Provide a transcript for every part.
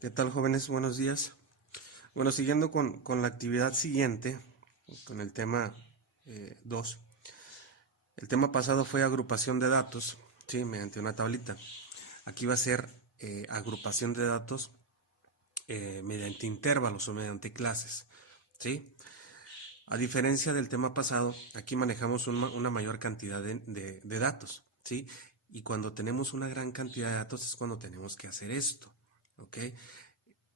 ¿Qué tal, jóvenes? Buenos días. Bueno, siguiendo con la actividad siguiente, con el tema 2. El tema pasado fue agrupación de datos, ¿sí? Mediante una tablita. Aquí va a ser agrupación de datos mediante intervalos o mediante clases, ¿sí? A diferencia del tema pasado, aquí manejamos una mayor cantidad de datos, ¿sí? Y cuando tenemos una gran cantidad de datos es cuando tenemos que hacer esto, ¿ok?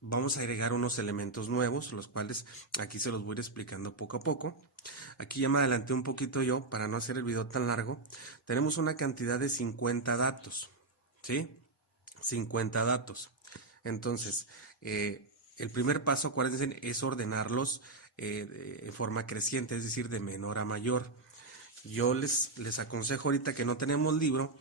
Vamos a agregar unos elementos nuevos, los cuales aquí se los voy a ir explicando poco a poco. Aquí ya me adelanté un poquito yo para no hacer el video tan largo. Tenemos una cantidad de 50 datos, ¿sí? 50 datos. Entonces, el primer paso, acuérdense, es ordenarlos en forma creciente, es decir, de menor a mayor. Yo les aconsejo ahorita que no tenemos libro,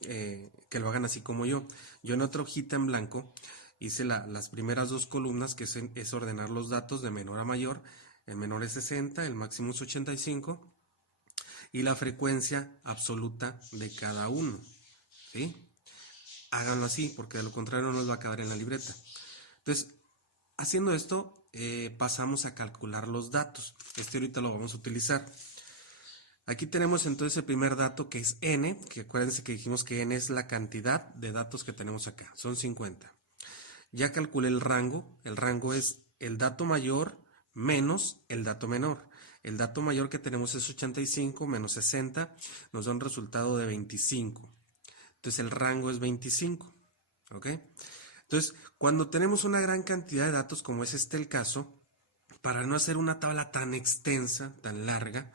que lo hagan así como yo. Yo en otra hojita en blanco hice las primeras dos columnas, que es ordenar los datos de menor a mayor. El menor es 60, el máximo es 85 y la frecuencia absoluta de cada uno, ¿sí? Háganlo así, porque de lo contrario no les va a caber en la libreta. Entonces, haciendo esto, pasamos a calcular los datos. Ahorita lo vamos a utilizar. Aquí tenemos entonces el primer dato, que es n, que acuérdense que dijimos que n es la cantidad de datos que tenemos acá, son 50. Ya calculé el rango es el dato mayor menos el dato menor. El dato mayor que tenemos es 85 menos 60, nos da un resultado de 25. Entonces el rango es 25, ¿ok? Entonces, cuando tenemos una gran cantidad de datos, como es este el caso, para no hacer una tabla tan extensa, tan larga,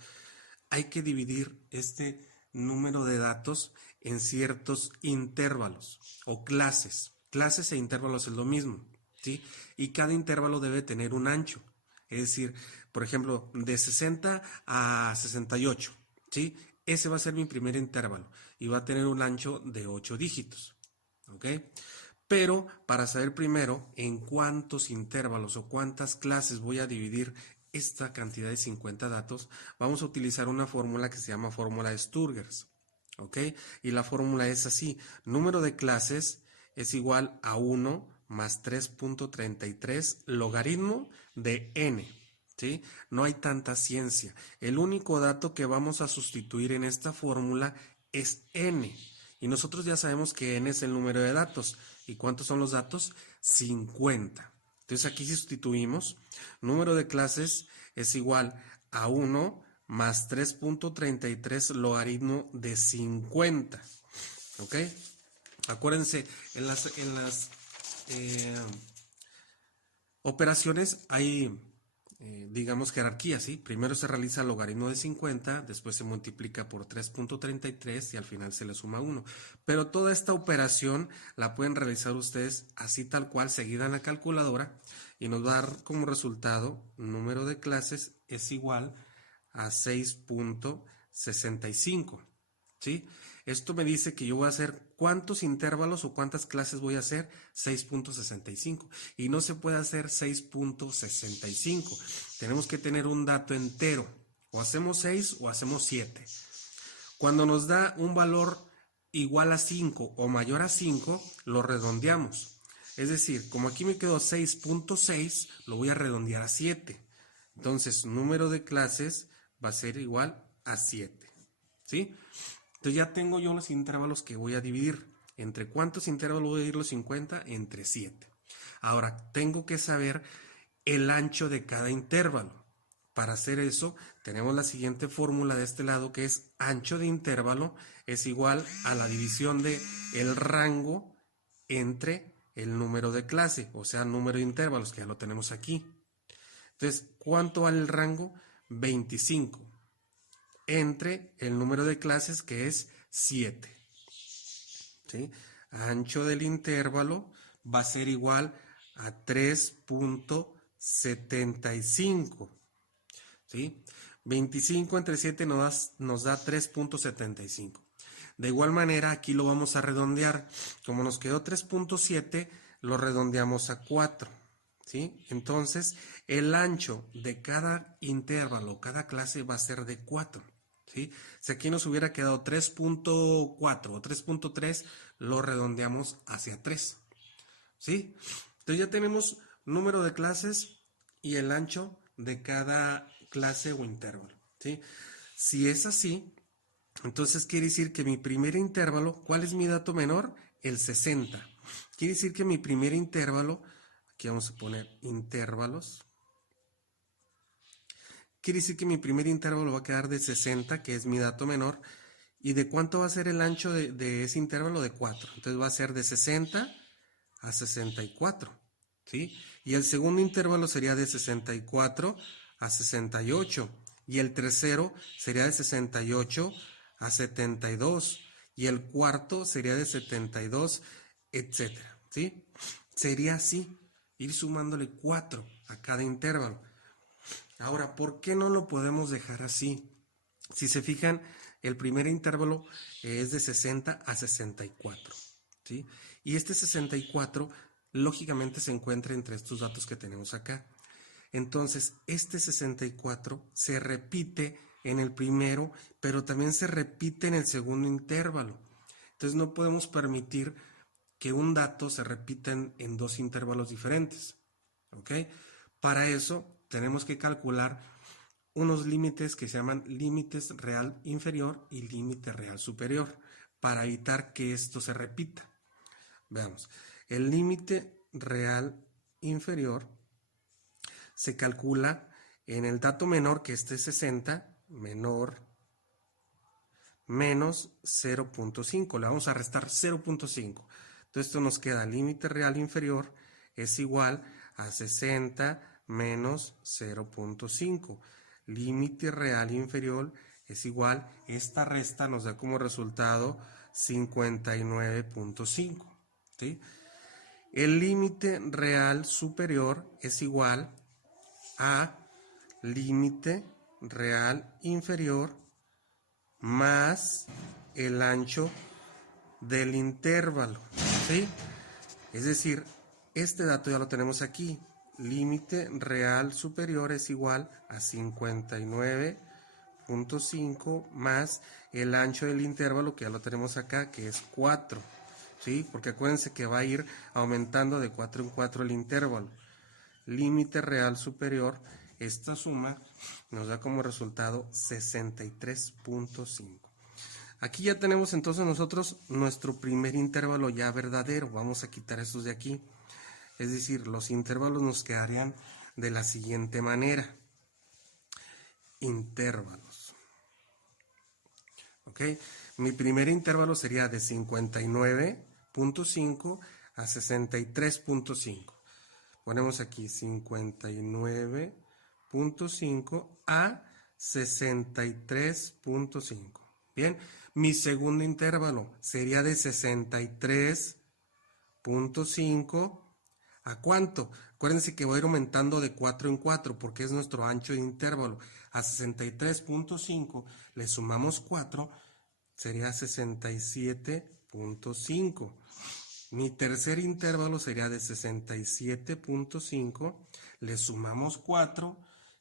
hay que dividir este número de datos en ciertos intervalos o clases. Clases e intervalos es lo mismo, ¿sí? Y cada intervalo debe tener un ancho. Es decir, por ejemplo, de 60 a 68, ¿sí? Ese va a ser mi primer intervalo y va a tener un ancho de 8 dígitos, ¿ok? Pero para saber primero en cuántos intervalos o cuántas clases voy a dividir esta cantidad de 50 datos, vamos a utilizar una fórmula que se llama fórmula de Sturgers, ¿ok? Y la fórmula es así: número de clases es igual a 1 más 3.33 logaritmo de n, ¿sí? No hay tanta ciencia. El único dato que vamos a sustituir en esta fórmula es n. Y nosotros ya sabemos que n es el número de datos. ¿Y cuántos son los datos? 50. Entonces aquí sustituimos. Número de clases es igual a 1 más 3.33 logaritmo de 50. ¿Ok? Acuérdense, en las eh, operaciones hay, digamos, jerarquías, ¿sí? Primero se realiza el logaritmo de 50, después se multiplica por 3.33 y al final se le suma 1. Pero toda esta operación la pueden realizar ustedes así tal cual, seguida en la calculadora, y nos va a dar como resultado número de clases es igual a 6.65. ¿Sí? Esto me dice que yo voy a hacer cuántos intervalos o cuántas clases voy a hacer, 6.65. Y no se puede hacer 6.65. Tenemos que tener un dato entero. O hacemos 6 o hacemos 7. Cuando nos da un valor igual a 5 o mayor a 5, lo redondeamos. Es decir, como aquí me quedó 6.6, lo voy a redondear a 7. Entonces, número de clases va a ser igual a 7. ¿Sí? Entonces ya tengo yo los intervalos que voy a dividir. ¿Entre cuántos intervalos voy a dividir los 50? Entre 7. Ahora, tengo que saber el ancho de cada intervalo. Para hacer eso, tenemos la siguiente fórmula de este lado, que es ancho de intervalo es igual a la división de el rango entre el número de clase, o sea, número de intervalos, que ya lo tenemos aquí. Entonces, ¿cuánto vale el rango? 25 entre el número de clases, que es 7. ¿Sí? Ancho del intervalo va a ser igual a 3.75. ¿Sí? 25 entre 7 nos da 3.75. De igual manera, aquí lo vamos a redondear. Como nos quedó 3.7, lo redondeamos a 4. ¿Sí? Entonces, el ancho de cada intervalo, cada clase va a ser de 4. ¿Sí? Si aquí nos hubiera quedado 3.4 o 3.3, lo redondeamos hacia 3. ¿Sí? Entonces ya tenemos número de clases y el ancho de cada clase o intervalo, ¿sí? Si es así, entonces quiere decir que mi primer intervalo, ¿cuál es mi dato menor? El 60. Quiere decir que mi primer intervalo, aquí vamos a poner intervalos, quiere decir que mi primer intervalo va a quedar de 60, que es mi dato menor. ¿Y de cuánto va a ser el ancho de ese intervalo? De 4. Entonces va a ser de 60 a 64, ¿sí? Y el segundo intervalo sería de 64 a 68. Y el tercero sería de 68 a 72. Y el cuarto sería de 72, etcétera, ¿sí? Sería así, ir sumándole 4 a cada intervalo. Ahora, ¿por qué no lo podemos dejar así? Si se fijan, el primer intervalo es de 60 a 64, ¿sí? Y este 64, lógicamente, se encuentra entre estos datos que tenemos acá. Entonces, este 64 se repite en el primero, pero también se repite en el segundo intervalo. Entonces, no podemos permitir que un dato se repita en dos intervalos diferentes, ¿ok? Para eso, tenemos que calcular unos límites que se llaman límites real inferior y límite real superior para evitar que esto se repita. Veamos, el límite real inferior se calcula en el dato menor, que este es 60, menor menos 0.5, le vamos a restar 0.5. Entonces esto nos queda límite real inferior es igual a 60 menos 0.5. Límite real inferior es igual, esta resta nos da como resultado 59.5, ¿sí? El límite real superior es igual a límite real inferior más el ancho del intervalo, ¿sí? Es decir, este dato ya lo tenemos aquí. Límite real superior es igual a 59.5 más el ancho del intervalo, que ya lo tenemos acá, que es 4, ¿sí? Porque acuérdense que va a ir aumentando de 4 en 4 el intervalo. Límite real superior, esta suma nos da como resultado 63.5. Aquí ya tenemos entonces nosotros nuestro primer intervalo ya verdadero. Vamos a quitar estos de aquí. Es decir, los intervalos nos quedarían de la siguiente manera. Intervalos. ¿Ok? Mi primer intervalo sería de 59.5 a 63.5. Ponemos aquí 59.5 a 63.5. Bien, mi segundo intervalo sería de 63.5 a ¿cuánto? Acuérdense que voy a ir aumentando de 4 en 4 porque es nuestro ancho de intervalo. A 63.5 le sumamos 4, sería 67.5. Mi tercer intervalo sería de 67.5, le sumamos 4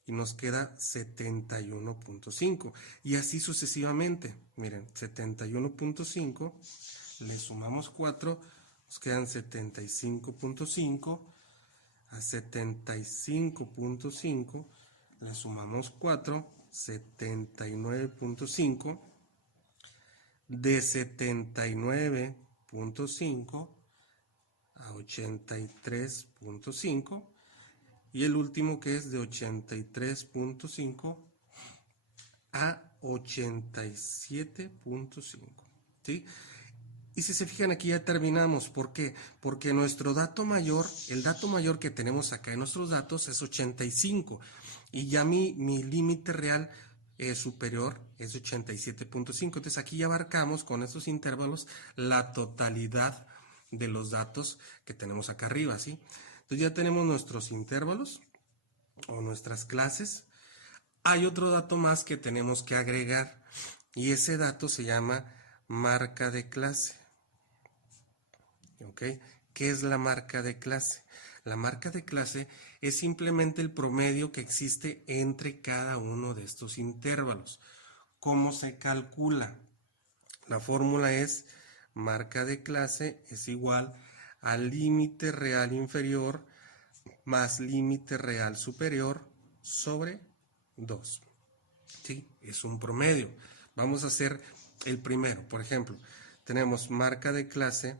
y nos queda 71.5. Y así sucesivamente. Miren, 71.5, le sumamos 4, nos quedan 75.5. A 75.5 le sumamos 4, 79.5. De 79.5 a 83.5 y el último que es de 83.5 a 87.5, ¿sí? Y si se fijan aquí ya terminamos. ¿Por qué? Porque nuestro dato mayor, el dato mayor que tenemos acá en nuestros datos es 85 y ya mi límite real superior es 87.5. Entonces aquí ya abarcamos con estos intervalos la totalidad de los datos que tenemos acá arriba, ¿sí? Entonces ya tenemos nuestros intervalos o nuestras clases. Hay otro dato más que tenemos que agregar y ese dato se llama marca de clase. ¿Ok? ¿Qué es la marca de clase? La marca de clase es simplemente el promedio que existe entre cada uno de estos intervalos. ¿Cómo se calcula? La fórmula es marca de clase es igual al límite real inferior más límite real superior sobre 2. ¿Sí? Es un promedio. Vamos a hacer el primero. Por ejemplo, tenemos marca de clase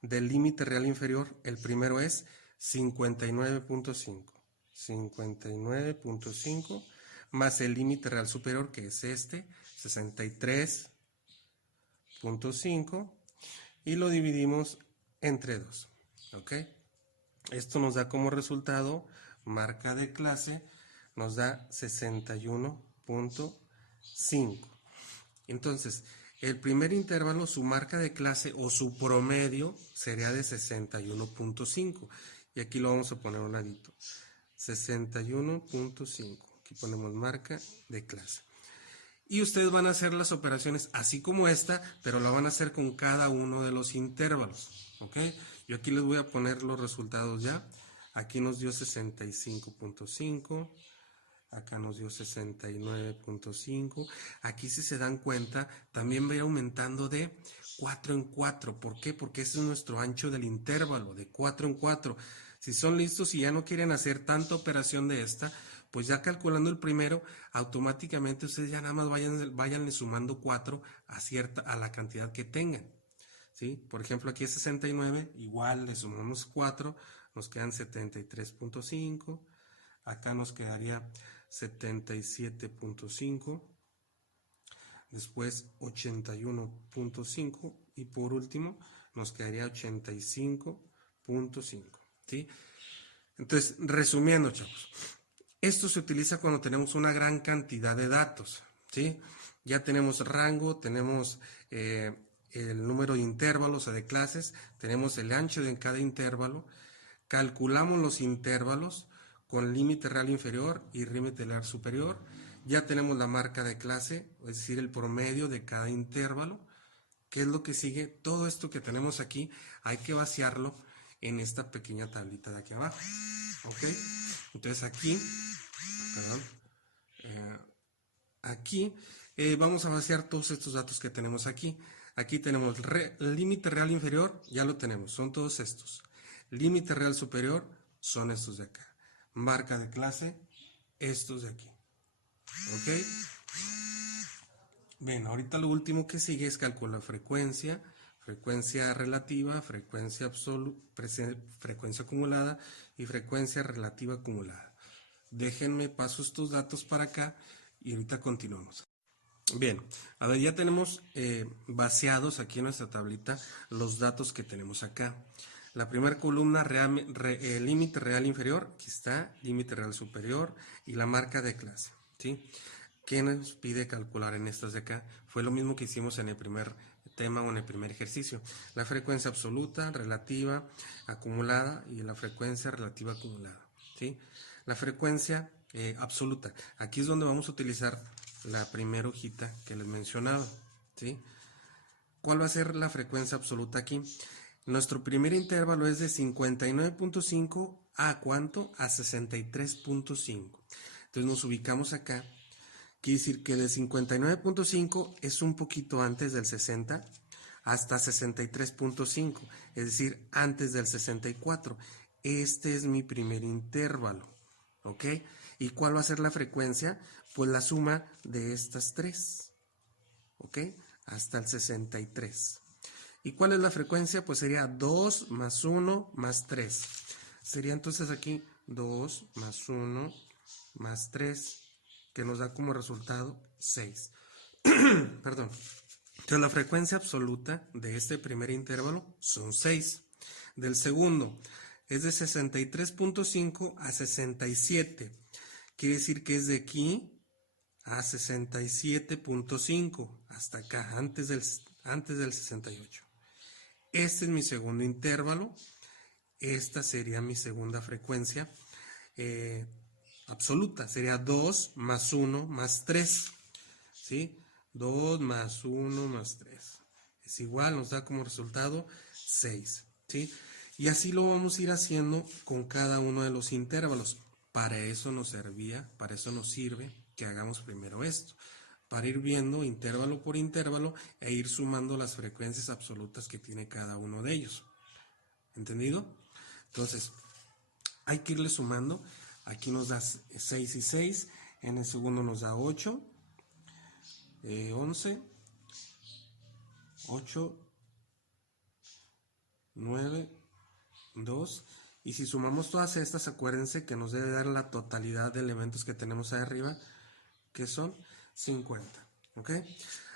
del límite real inferior. El primero es 59.5. 59.5 más el límite real superior, que es este, 63.5, y lo dividimos entre 2. ¿Ok? Esto nos da como resultado, marca de clase, nos da 61.5. Entonces, el primer intervalo, su marca de clase o su promedio sería de 61.5. Y aquí lo vamos a poner a un ladito. 61.5. Aquí ponemos marca de clase. Y ustedes van a hacer las operaciones así como esta, pero la van a hacer con cada uno de los intervalos. ¿Ok? Yo aquí les voy a poner los resultados ya. Aquí nos dio 65.5. Acá nos dio 69.5. Aquí, si se dan cuenta, también va a ir aumentando de 4 en 4. ¿Por qué? Porque ese es nuestro ancho del intervalo, de 4 en 4. Si son listos y ya no quieren hacer tanta operación de esta, pues ya calculando el primero, automáticamente ustedes ya nada más vayan sumando 4 a la cantidad que tengan. ¿Sí? Por ejemplo, aquí es 69, igual le sumamos 4, nos quedan 73.5. Acá nos quedaría 77.5, después 81.5 y por último nos quedaría 85.5. ¿Sí? Entonces, resumiendo, chavos, esto se utiliza cuando tenemos una gran cantidad de datos. ¿Sí? Ya tenemos rango, tenemos el número de intervalos o de clases, tenemos el ancho de cada intervalo, calculamos los intervalos con límite real inferior y límite real superior. Ya tenemos la marca de clase, es decir, el promedio de cada intervalo. ¿Qué es lo que sigue? Todo esto que tenemos aquí hay que vaciarlo en esta pequeña tablita de aquí abajo. ¿Ok? Entonces aquí, aquí vamos a vaciar todos estos datos que tenemos aquí. Aquí tenemos el límite real inferior, ya lo tenemos, son todos estos. Límite real superior son estos de acá. Marca de clase, estos de aquí. ¿Ok? Bien, ahorita lo último que sigue es calcular frecuencia, frecuencia relativa, frecuencia absoluta, frecuencia acumulada y frecuencia relativa acumulada. Déjenme paso estos datos para acá y ahorita continuamos. Bien, a ver, ya tenemos vaciados aquí en nuestra tablita los datos que tenemos acá. La primera columna, límite real inferior, aquí está, límite real superior y la marca de clase, ¿sí? ¿Qué nos pide calcular en estas de acá? Fue lo mismo que hicimos en el primer tema o en el primer ejercicio. La frecuencia absoluta, relativa, acumulada y la frecuencia relativa acumulada, ¿sí? La frecuencia absoluta, aquí es donde vamos a utilizar la primera hojita que les mencionaba, ¿sí? ¿Cuál va a ser la frecuencia absoluta aquí? Nuestro primer intervalo es de 59.5 a ¿cuánto? A 63.5. Entonces nos ubicamos acá. Quiere decir que de 59.5 es un poquito antes del 60 hasta 63.5, es decir, antes del 64. Este es mi primer intervalo, ¿ok? ¿Y cuál va a ser la frecuencia? Pues la suma de estas tres, ¿ok? Hasta el 63. ¿Y cuál es la frecuencia? Pues sería 2 más 1 más 3. Sería entonces aquí 2 más 1 más 3, que nos da como resultado 6. Perdón. Entonces la frecuencia absoluta de este primer intervalo son 6. Del segundo es de 63.5 a 67. Quiere decir que es de aquí a 67.5 hasta acá, antes del 68. Este es mi segundo intervalo. Esta sería mi segunda frecuencia absoluta. Sería 2 más 1 más 3. ¿Sí? 2 más 1 más 3. Es igual, nos da como resultado 6. ¿Sí? Y así lo vamos a ir haciendo con cada uno de los intervalos. Para eso nos sirve que hagamos primero esto. Para ir viendo intervalo por intervalo e ir sumando las frecuencias absolutas que tiene cada uno de ellos. ¿Entendido? Entonces, hay que irle sumando. Aquí nos da 6 y 6. En el segundo nos da 8. 11. 8. 9. 2. Y si sumamos todas estas, acuérdense que nos debe dar la totalidad de elementos que tenemos ahí arriba, que son 50. ¿Ok?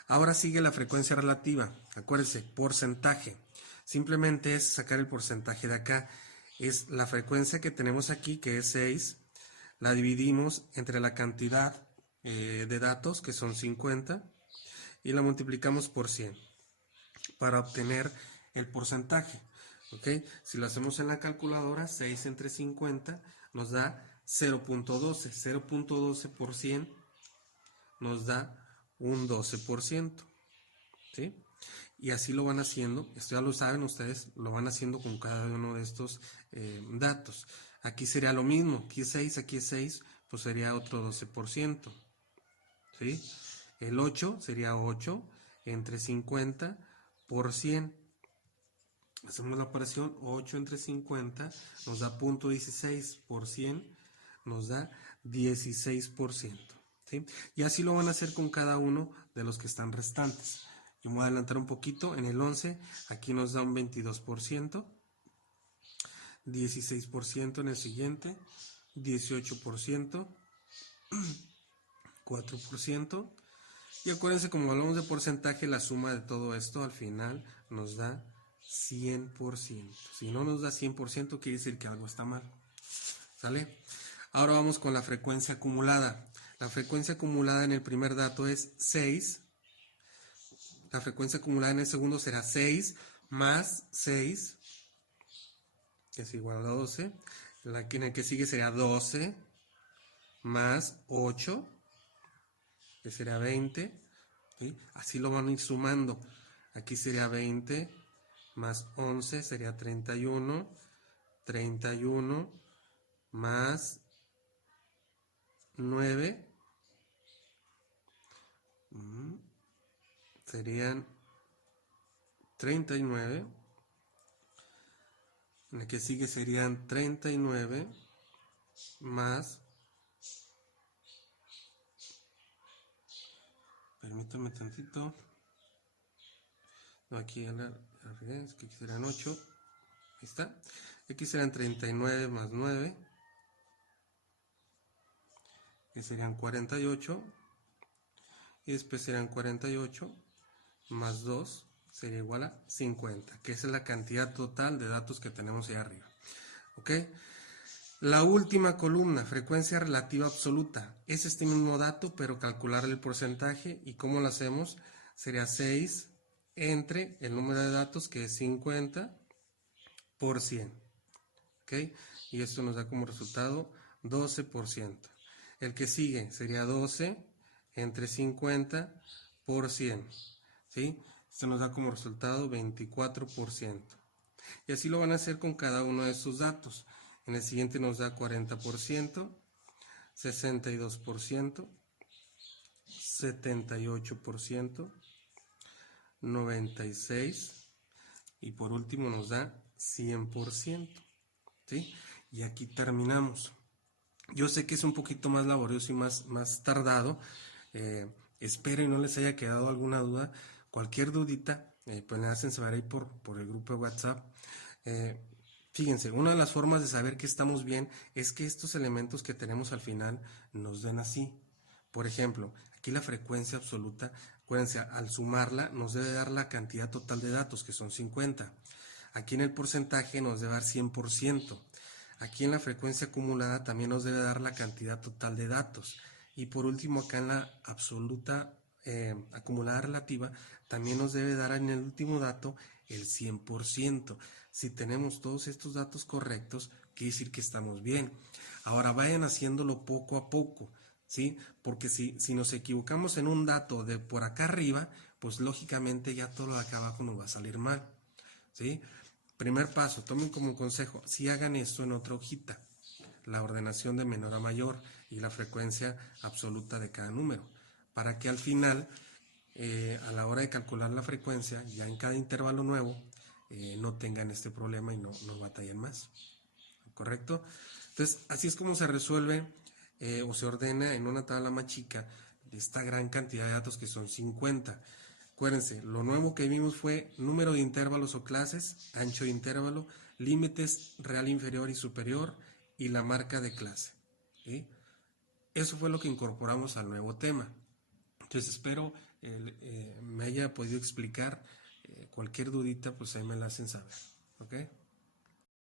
Ahora sigue la frecuencia relativa. Acuérdense, porcentaje. Simplemente es sacar el porcentaje de acá. Es la frecuencia que tenemos aquí, que es 6. La dividimos entre la cantidad de datos, que son 50, y la multiplicamos por 100 para obtener el porcentaje. ¿Ok? Si lo hacemos en la calculadora, 6 entre 50 nos da 0.12. 0.12 por 100 nos da un 12%. ¿Sí? Y así lo van haciendo. Esto ya lo saben ustedes, lo van haciendo con cada uno de estos datos. Aquí sería lo mismo. Aquí es 6, aquí es 6, pues sería otro 12%. ¿Sí? El 8 sería 8 entre 50 por 100. Hacemos la operación, 8 entre 50 nos da 0.16 por 100, nos da 16%. ¿Sí? Y así lo van a hacer con cada uno de los que están restantes. Yo me voy a adelantar un poquito. En el 11, aquí nos da un 22%, 16% en el siguiente, 18%, 4%. Y acuérdense, como hablamos de porcentaje, la suma de todo esto al final nos da 100%. Si no nos da 100%, quiere decir que algo está mal. ¿Sale? Ahora vamos con la frecuencia acumulada. La frecuencia acumulada en el primer dato es 6. La frecuencia acumulada en el segundo será 6 más 6, que es igual a 12. En el que sigue será 12 más 8, que será 20. ¿Sí? Así lo van a ir sumando. Aquí sería 20 más 11 sería 31. 31 más 9 serían 39. En el que sigue serían 39 más, permítame tantito, no, aquí es que aquí serán 8, ahí está, aquí serán 39 más 9, que serían 48, y después serán 48 más 2 sería igual a 50, que esa es la cantidad total de datos que tenemos ahí arriba. ¿Ok? La última columna, frecuencia relativa absoluta, es este mismo dato, pero calcular el porcentaje. ¿Y cómo lo hacemos? Sería 6 entre el número de datos, que es 50, por 100. ¿Ok? Y esto nos da como resultado 12%. El que sigue sería 12 entre 50 por 100. ¿Sí? Esto nos da como resultado 24%. Y así lo van a hacer con cada uno de estos datos. En el siguiente nos da 40%, 62%, 78%, 96%, y por último nos da 100%. ¿Sí? Y aquí terminamos. Yo sé que es un poquito más laborioso y más tardado. Espero y no les haya quedado alguna duda. Cualquier dudita, pues me hacen saber ahí por el grupo de WhatsApp. Fíjense, una de las formas de saber que estamos bien es que estos elementos que tenemos al final nos den así. Por ejemplo, aquí la frecuencia absoluta, acuérdense, al sumarla nos debe dar la cantidad total de datos, que son 50. Aquí en el porcentaje nos debe dar 100%. Aquí en la frecuencia acumulada también nos debe dar la cantidad total de datos. Y por último, acá en la absoluta acumulada relativa, también nos debe dar en el último dato el 100%. Si tenemos todos estos datos correctos, quiere decir que estamos bien. Ahora vayan haciéndolo poco a poco, ¿sí? Porque si nos equivocamos en un dato de por acá arriba, pues lógicamente ya todo lo de acá abajo nos va a salir mal, ¿sí? Primer paso, tomen como consejo, si hagan esto en otra hojita, la ordenación de menor a mayor y la frecuencia absoluta de cada número, para que al final, a la hora de calcular la frecuencia, ya en cada intervalo nuevo, no tengan este problema y no batallen más. ¿Correcto? Entonces, así es como se resuelve o se ordena en una tabla más chica esta gran cantidad de datos que son 50. Acuérdense, lo nuevo que vimos fue número de intervalos o clases, ancho de intervalo, límites real inferior y superior y la marca de clase. ¿Sí? Eso fue lo que incorporamos al nuevo tema. Entonces espero me haya podido explicar. Cualquier dudita, pues ahí me la hacen saber. ¿Ok?